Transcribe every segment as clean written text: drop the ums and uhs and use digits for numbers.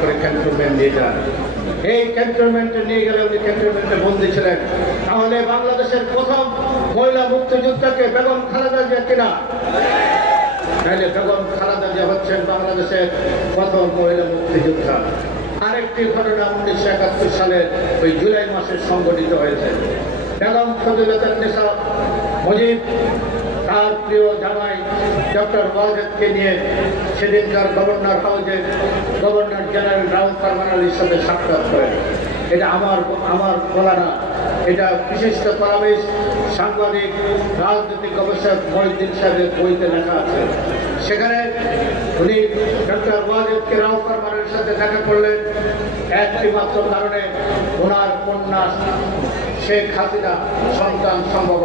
করে ক্যান্টনমেন্ট নিয়ে যান। এই ক্যান্টনমেন্টে নিয়ে গেলে উনি ক্যান্টনমেন্টে বন্দী ছিলেন। তাহলে বাংলাদেশের প্রথম মহিলা মুক্তিযোদ্ধাকে বেগম খালেদা জিয়া কিনা? তাহলে বেগম খালেদা জিয়া হচ্ছেন বাংলাদেশের প্রথম মহিলা মুক্তিযোদ্ধা। আরেকটি ঘটনা 1971 সালের ওই জুলাই মাসে সংঘটিত হয়েছে। বেগম ফজিলাতুন্নেসা মুজিব তার প্রিয় জামাই ডক্টর ওয়াজেদকে নিয়ে সেদিনকার গভর্নর হাউসে গভর্নর জেনারেল রাউফ ফারমান আলীর সাথে সাক্ষাৎ করেন। এটা আমার বলা না, এটা বিশিষ্ট কলামিস্ট, সাংবাদিক, রাজনৈতিক গবেষক মহিউদ্দিন সাহেবের বইতে লেখা আছে। সেখানে উনি ডক্টর ওয়াজেদকে রাউফ ফারমানের সাথে দেখা করলেন একটি মাত্র কারণে, ওনার কন্যা শেখ হাসিনা সন্তান সম্ভব,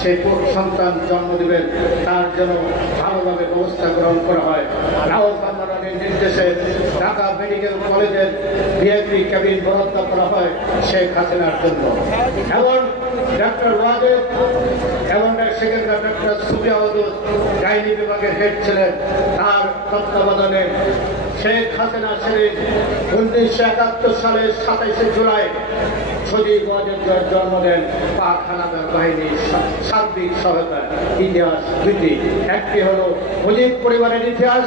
সেই সন্তান জন্ম দেবেন, তার জন্য ভালোভাবে ব্যবস্থা গ্রহণ করা হয়। রাউফ ফারমানের নির্দেশে ঢাকা মেডিকেল কলেজের ভিআইপি ক্যাবিন বরাদ্দ করা হয় শেখ হাসিনার জন্য। এবং ডক্টর ওয়াজেদ এবং সেখানকার ডক্টর সুফিয়া ওয়াদুদ গাইনি বিভাগের হেড ছিলেন, তার তত্ত্বাবধানে শেখ হাসিনা সেদিন 1971 সালের 27 জুলাই সজীব ওয়াজেদের জন্ম দেন পাক হানাদার বাহিনীর সার্বিক সহায়তা। ইতিহাস দুটি, একটি হলো মুজিব পরিবারের ইতিহাস,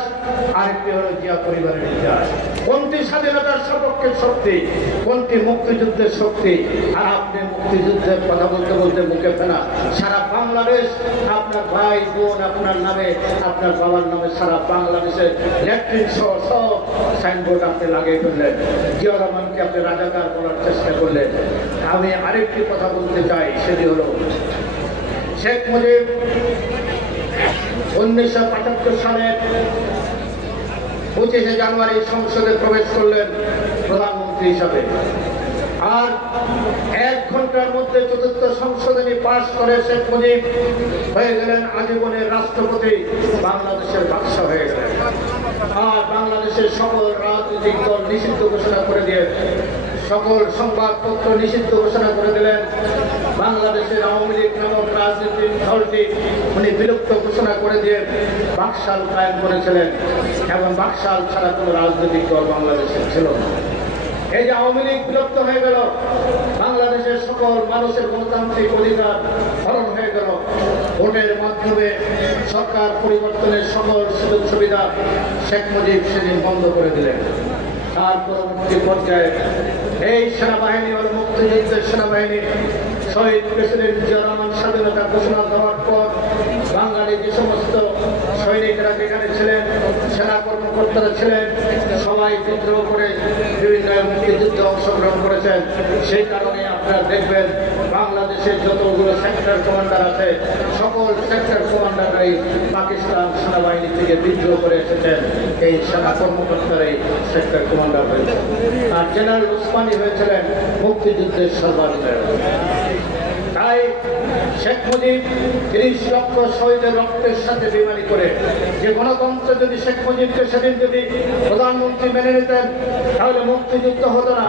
আরেকটি হলো জিয়া পরিবারের ইতিহাস। কোনটি স্বাধীনতার সপক্ষে শক্তি, কোনটি মুক্তিযুদ্ধের শক্তি? আর আপনি মুক্তিযুদ্ধের কথা বলতে বলতে মুখে ফেনা সারা বাংলাদেশ আপনার ভাই বোন আপনার নামে, আপনার বাবার নামে সারা বাংলাদেশের ল্যাট্রিন সহ সব সাইনবোর্ড আপনি লাগিয়ে ফেললেন। জিয়া রহমানকে আপনি রাজাকার বলার চেষ্টা করলেন। আমি আরেকটি কথা বলতে চাই, সেটি হলো শেখ মুজিব 1975 সালের 25 জানুয়ারি সংসদে প্রবেশ করলেন প্রধানমন্ত্রী হিসাবে। আর 1 ঘন্টার মধ্যে চতুর্থ সংশোধনী পাশ করে শেখ মুজিব হয়ে গেলেন আজীবনের রাষ্ট্রপতি, বাংলাদেশের বাদশা হয়ে গেলেন। আর বাংলাদেশের সকল রাজনৈতিক দল নিষিদ্ধ ঘোষণা করে দিয়ে, সকল সংবাদপত্র নিষিদ্ধ ঘোষণা করে দিলেন। বাংলাদেশের আওয়ামী লীগ নামক রাজনৈতিক দলটি উনি বিলুপ্ত ঘোষণা করে দিয়ে বাকশাল কায়েম করেছিলেন, এবং বাকশাল ছাড়া কোনো রাজনৈতিক দল বাংলাদেশে ছিল না। এই যে আওয়ামী লীগ বিলুপ্ত হয়ে গেল, বাংলাদেশের সকল মানুষের গণতান্ত্রিক অধিকার হরণ হয়ে গেল। ভোটের মাধ্যমে সরকার পরিবর্তনের সকল সুযোগ সুবিধা শেখ মুজিব সেদিন বন্ধ করে দিলেন। তার পরবর্তী পর্যায়ে এই সেনাবাহিনী হল মুক্তিযুদ্ধের সেনাবাহিনী। শহীদ প্রেসিডেন্ট জিয়া রহমান স্বাধীনতা ঘোষণা দেওয়ার পর বাঙালি যে সমস্ত সৈনিকরা যেখানে ছিলেন, সেনা কর্মকর্তারা ছিলেন, সবাই বিদ্রোহ করে বিভিন্ন মুক্তিযুদ্ধে অংশগ্রহণ করেছেন। সেই কারণে আপনারা দেখবেন বাংলাদেশের যতগুলো সেক্টর কমান্ডার আছে, সকল সেক্টর কমান্ডাররাই পাকিস্তান সেনাবাহিনী থেকে বিদ্রোহ করে এসেছেন। এই সেনা কর্মকর্তারাই সেক্টর কমান্ডার হয়েছে। আর জেনারেল উসমানী হয়েছিলেন মুক্তিযুদ্ধের সর্বাধিনায়ক। তাই শেখ মুজিব 30 লক্ষ শহীদের রক্তের সাথে বেইমানি করে যে গণতন্ত্র যদি শেখ মুজিবকে সেদিন যদি প্রধানমন্ত্রী মেনে নিতেন, তাহলে মুক্তিযুদ্ধ হতো না।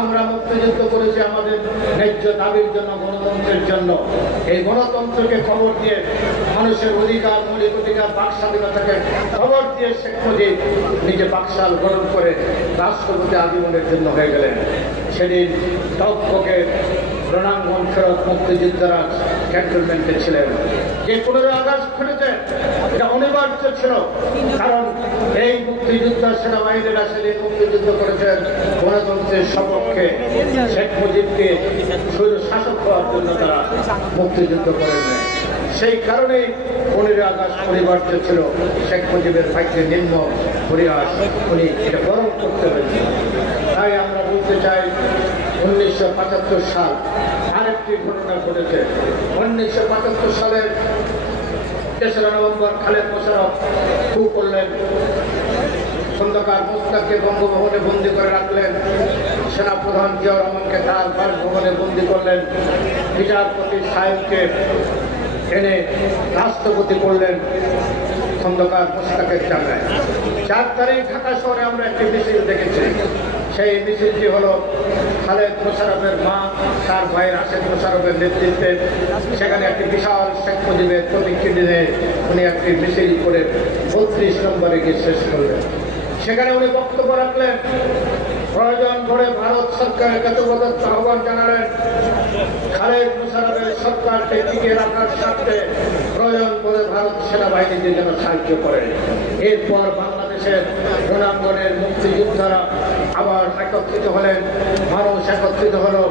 আমরা মুক্তিযুদ্ধ করেছি আমাদের ন্যায্য দাবির জন্য, গণতন্ত্রের জন্য। এই গণতন্ত্রকে খবর দিয়ে, মানুষের অধিকার, মৌলিক অধিকার, বাক স্বাধীনতাকে খবর দিয়ে শেখ মুজিব নিজে বাকশাল গঠন করে রাষ্ট্রপতি আজীবনের জন্য হয়ে গেলেন। সেদিন টকবকে রণাঙ্গন ফেরত মুক্তিযোদ্ধারা ক্যান্টনমেন্টে ছিলেন। যে 15 আগস্ট ঘটেছে, এটা অনিবার্য ছিল, কারণ এই মুক্তিযোদ্ধা সেনাবাহিনীরা সেদিন মুক্তিযুদ্ধ করেছেন গণতন্ত্রের সপক্ষে। শেখ মুজিবকে স্বৈর শাসক হওয়ার জন্য তারা মুক্তিযুদ্ধ করেন। সেই কারণেই 15 আগস্ট অনিবার্য ছিল। শেখ মুজিবের ভাগ্যে নিম্ন পরিহাস, উনি এটা বরণ করতে হয়েছে। তাই আমরা বলতে চাই 1975 সাল আরেকটি ঘটনা ঘটেছে। 1975 সালের 3রা নভেম্বর খালেদ মোশাররফ কু করলেন। খন্দকার মোস্তাককে বঙ্গভবনে বন্দী করে রাখলেন। সেনাপ্রধান জিয়া রহমানকে তার বাসভবনে বন্দী করলেন। বিচারপতি সাহেবকে এনে রাষ্ট্রপতি করলেন খন্দকার মোস্তাকের জায়গায়। 4 তারিখ ঢাকা শহরে আমরা একটি মিছিল দেখেছি। সেই মিছিলটি হলো খালেদ মোশাররফের মা, তার ভাই রাশেদ মোশাররফের নেতৃত্বে। সেখানে একটি বিশাল শেখ মুজিবের প্রতীকী দিনে উনি একটি মিছিল করে 32 নম্বরে গিয়ে শেষ করলেন। সেখানে উনি বক্তব্য রাখলেন, প্রয়োজন পড়ে ভারত সরকারের কাছে প্রদত্ত আহ্বান জানালেন খালেদ মোশাররফের সরকারকে টিকিয়ে রাখার স্বার্থে প্রয়োজন পড়ে ভারত সেনাবাহিনীকে যেন সাহায্য করে। এরপর বাংলাদেশের রণাঙ্গনের মুক্তিযোদ্ধারা আবার একত্রিত হলেন, মানুষ একত্রিত হলো।